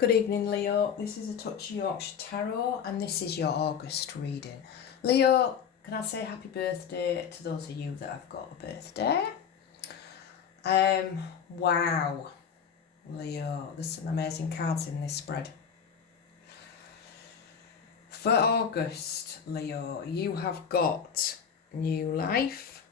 Good evening, Leo. This is a Touch of Yorkshire Tarot, and this is your August reading. Leo, can I say happy birthday to those of you that have got a birthday? Wow, Leo, there's some amazing cards in this spread. For August, Leo, you have got new life.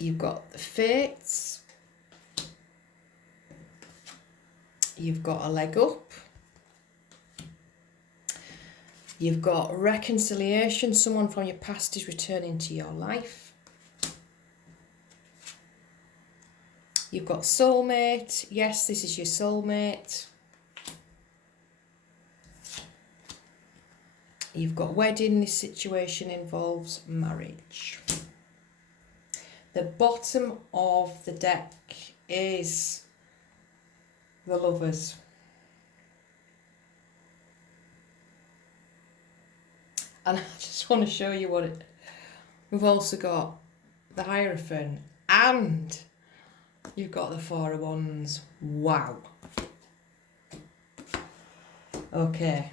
You've got the fates. You've got a leg up. You've got reconciliation. Someone from your past is returning to your life. You've got soulmate. Yes, this is your soulmate. You've got wedding. This situation involves marriage. The bottom of the deck is the Lovers. And I just want to show you what it... We've also got the Hierophant and you've got the Four of Wands. Wow. Okay,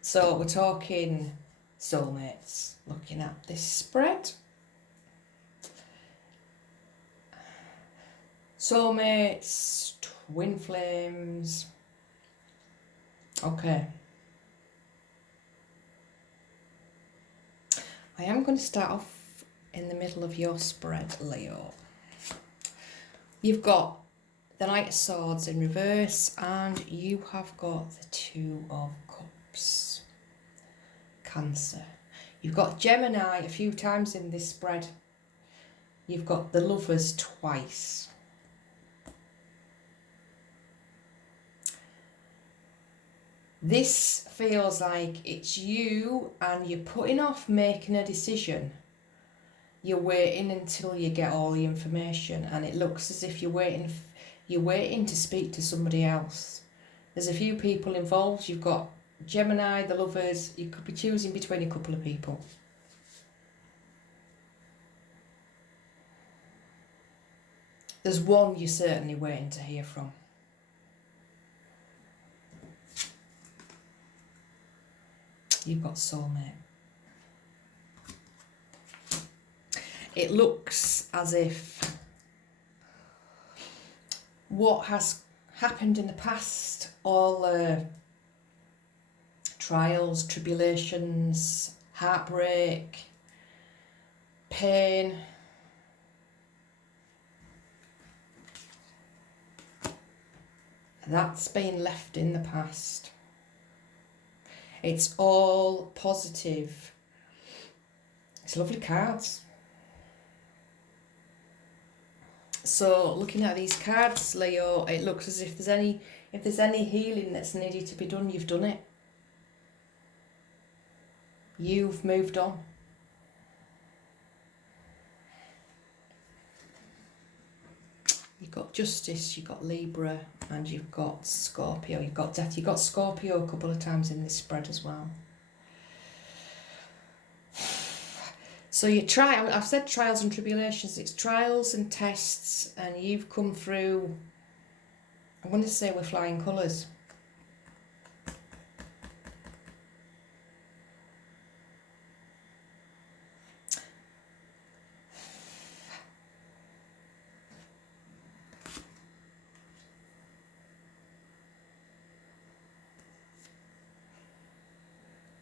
so we're talking soulmates. Looking at this spread. Soulmates, twin flames. Okay. I am going to start off in the middle of your spread, Leo. You've got the Knight of Swords in reverse and you have got the Two of Cups. Cancer. You've got Gemini a few times in this spread. You've got the Lovers twice. This feels like it's you and you're putting off making a decision. You're waiting until you get all the information and it looks as if you're waiting to speak to somebody else. There's a few people involved. You've got Gemini, the Lovers. You could be choosing between a couple of people. There's one you're certainly waiting to hear from. You've got soulmate. It looks as if what has happened in the past, all the trials, tribulations, heartbreak, pain, that's been left in the past. It's all positive. It's lovely cards. So looking at these cards, Leo, it looks as if there's any healing that's needed to be done, you've done it. You've moved on. You've got Justice, you've got Libra, and you've got Scorpio. You've got Death. You've got Scorpio a couple of times in this spread as well. So you try. I've said trials and tribulations. It's trials and tests, and you've come through. I'm going to say with flying colours.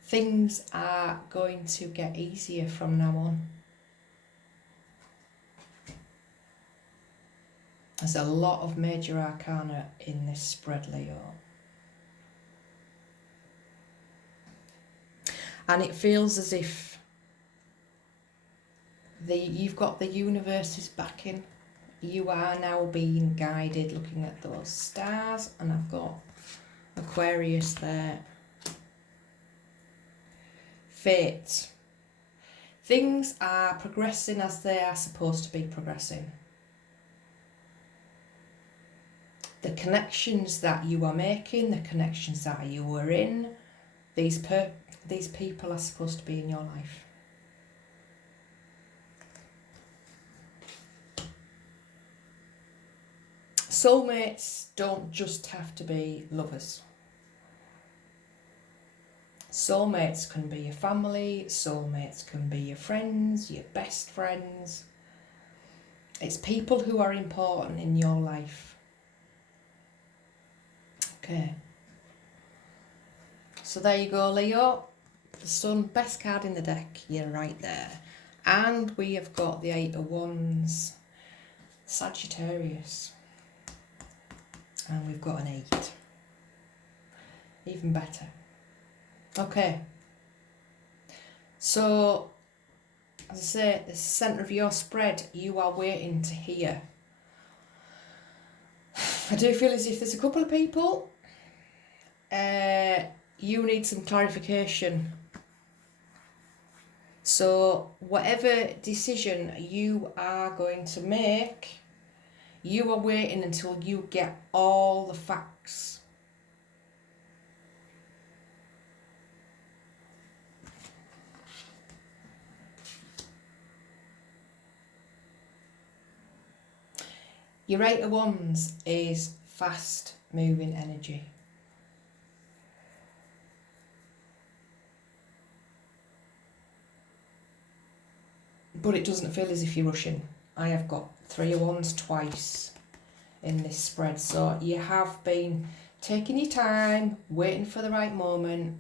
Things are going to get easier from now on. There's a lot of major arcana in this spread, Leo. And it feels as if you've got the universe's backing. You are now being guided, looking at those stars, and I've got Aquarius there. Fate. Things are progressing as they are supposed to be progressing. The connections that you are making, the connections that you are in, these people are supposed to be in your life. Soulmates don't just have to be lovers. Soulmates can be your family, soulmates can be your friends, your best friends. It's people who are important in your life. Okay. So there you go, Leo. The Sun, best card in the deck. You're right there. And we have got the Eight of Wands, Sagittarius. And we've got an 8. Even better. Okay. So, as I say, the centre of your spread, you are waiting to hear. I do feel as if there's a couple of people, you need some clarification. So, whatever decision you are going to make, you are waiting until you get all the facts. Your Eight of Wands is fast moving energy. But it doesn't feel as if you're rushing. I have got Three of Wands twice in this spread. So you have been taking your time, waiting for the right moment.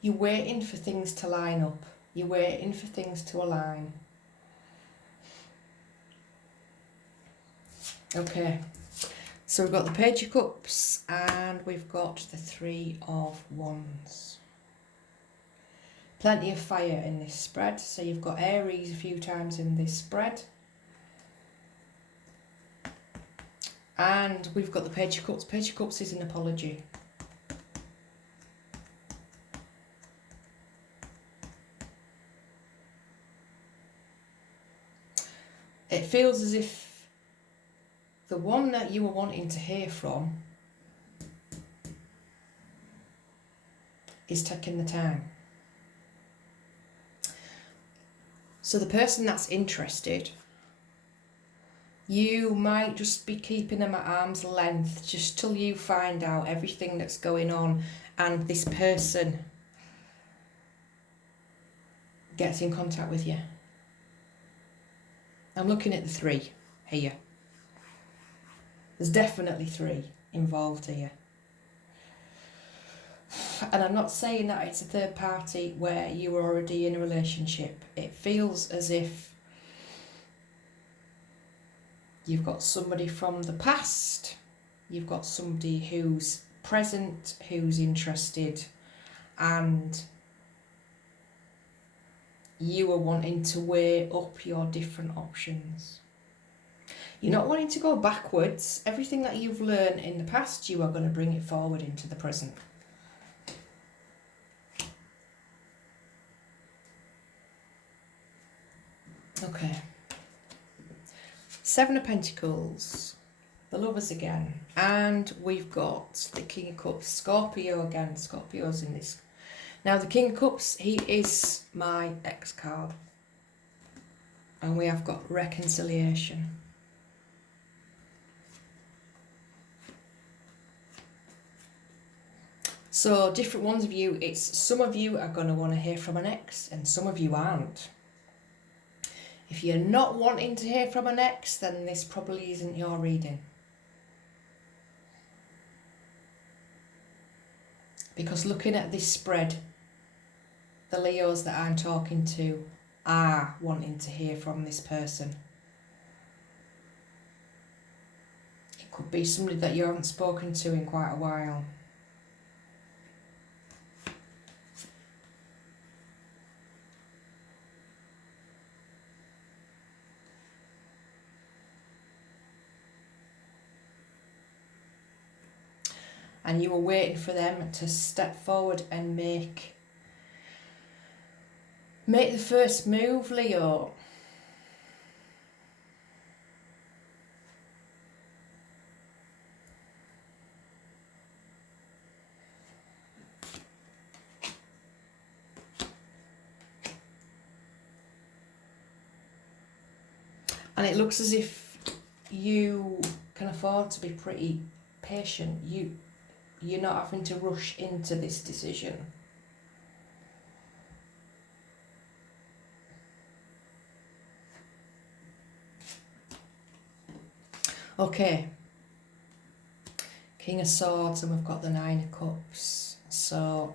You're waiting for things to line up. You're waiting for things to align. Okay, so we've got the Page of Cups and we've got the Three of Wands. Plenty of fire in this spread. So you've got Aries a few times in this spread. And we've got the Page of Cups. Page of Cups is an apology. It feels as if the one that you were wanting to hear from is taking the time. So the person that's interested, you might just be keeping them at arm's length just till you find out everything that's going on and this person gets in contact with you. I'm looking at the 3 here. There's definitely 3 involved here. And I'm not saying that it's a third party where you were already in a relationship. It feels as if you've got somebody from the past, you've got somebody who's present, who's interested, and you are wanting to weigh up your different options. You're not wanting to go backwards. Everything that you've learned in the past, you are going to bring it forward into the present. Okay. 7 of Pentacles, the Lovers again, and we've got the King of Cups, Scorpio again. Scorpio's in this. Now the King of Cups, he is my ex card, and we have got reconciliation. So different ones of you, it's some of you are going to want to hear from an ex and some of you aren't. If you're not wanting to hear from an ex, then this probably isn't your reading. Because looking at this spread, the Leos that I'm talking to are wanting to hear from this person. It could be somebody that you haven't spoken to in quite a while. And you were waiting for them to step forward and make the first move, Leo. And it looks as if you can afford to be pretty patient. You're not having to rush into this decision. Okay. King of Swords, and we've got the Nine of Cups. So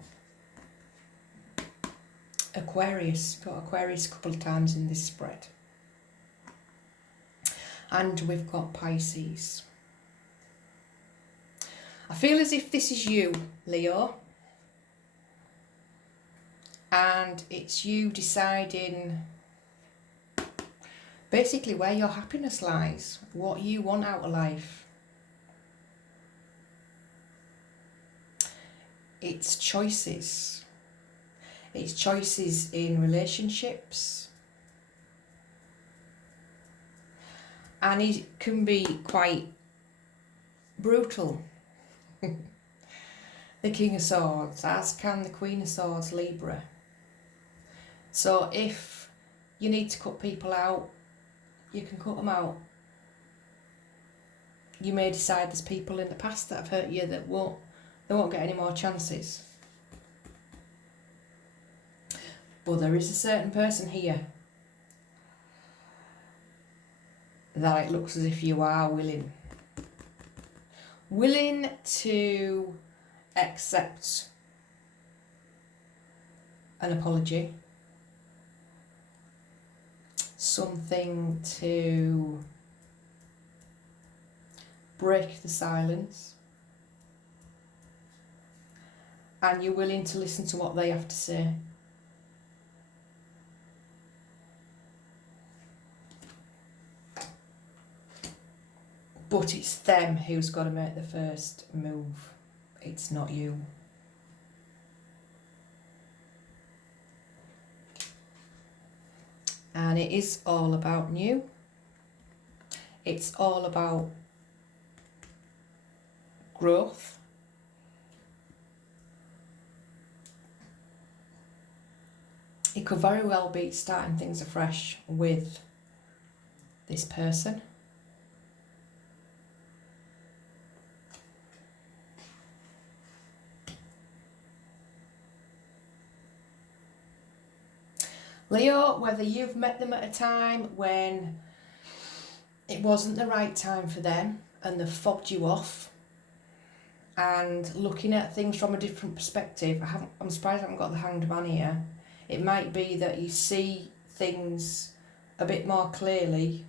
Aquarius, got Aquarius a couple of times in this spread. And we've got Pisces. I feel as if this is you, Leo. And it's you deciding basically where your happiness lies, what you want out of life. It's choices. It's choices in relationships. And it can be quite brutal. The King of Swords, as can the Queen of Swords, Libra. So if you need to cut people out, you can cut them out. You may decide there's people in the past that have hurt you that they won't get any more chances. But there is a certain person here that it looks as if you are willing to accept an apology, something to break the silence, and you're willing to listen to what they have to say. But it's them who's got to make the first move. It's not you. And it is all about new. It's all about growth. It could very well be starting things afresh with this person. Leo, whether you've met them at a time when it wasn't the right time for them and they've fobbed you off, and looking at things from a different perspective, I'm surprised I haven't got the Hanged Man here. It might be that you see things a bit more clearly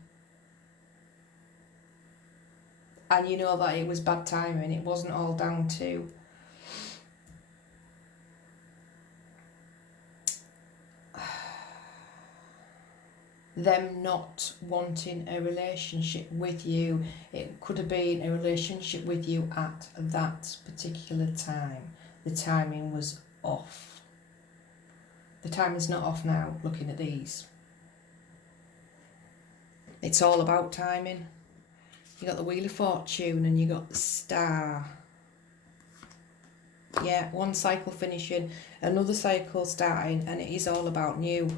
and you know that it was bad timing. It wasn't all down to them not wanting a relationship with you. It could have been a relationship with you at that particular time. The timing was off. The timing's not off now, looking at these. It's all about timing. You got the Wheel of Fortune and you got the Star. Yeah, one cycle finishing, another cycle starting, and it is all about new.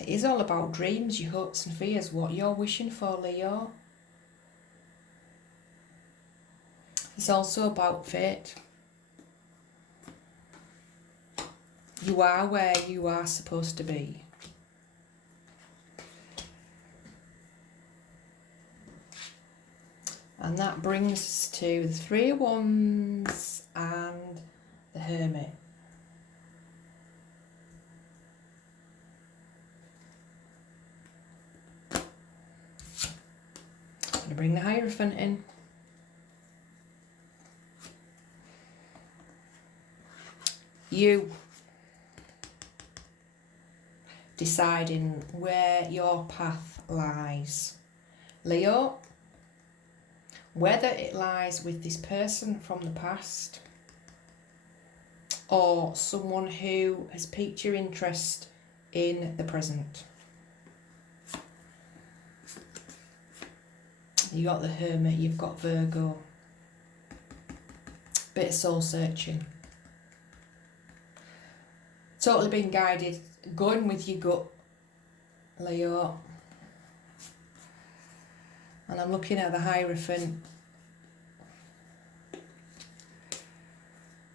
It is all about dreams, your hopes and fears, what you're wishing for, Leo. It's also about fate. You are where you are supposed to be. And that brings us to the Three of Wands and the Hermit. I'm going to bring the Hierophant in. You deciding where your path lies. Leo, whether it lies with this person from the past or someone who has piqued your interest in the present. You got the Hermit, you've got Virgo. Bit of soul searching. Totally being guided. Going with your gut, Leo. And I'm looking at the Hierophant.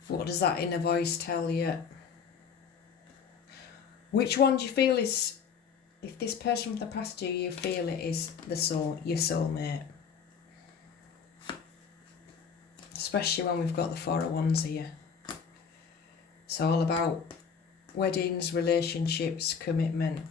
What does that inner voice tell you? Which one do you feel is, if this person from the past you feel it is your soulmate? Especially when we've got the Four of Wands here. It's all about weddings, relationships, commitment.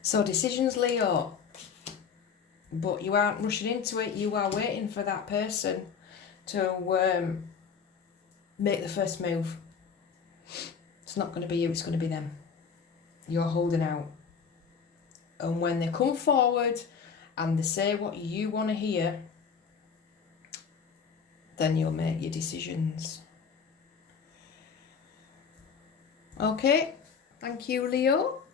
So decisions, Leo, but you aren't rushing into it. You are waiting for that person to make the first move. It's not going to be you, it's going to be them. You're holding out. And when they come forward and they say what you want to hear, then you'll make your decisions. Okay, thank you, Leo.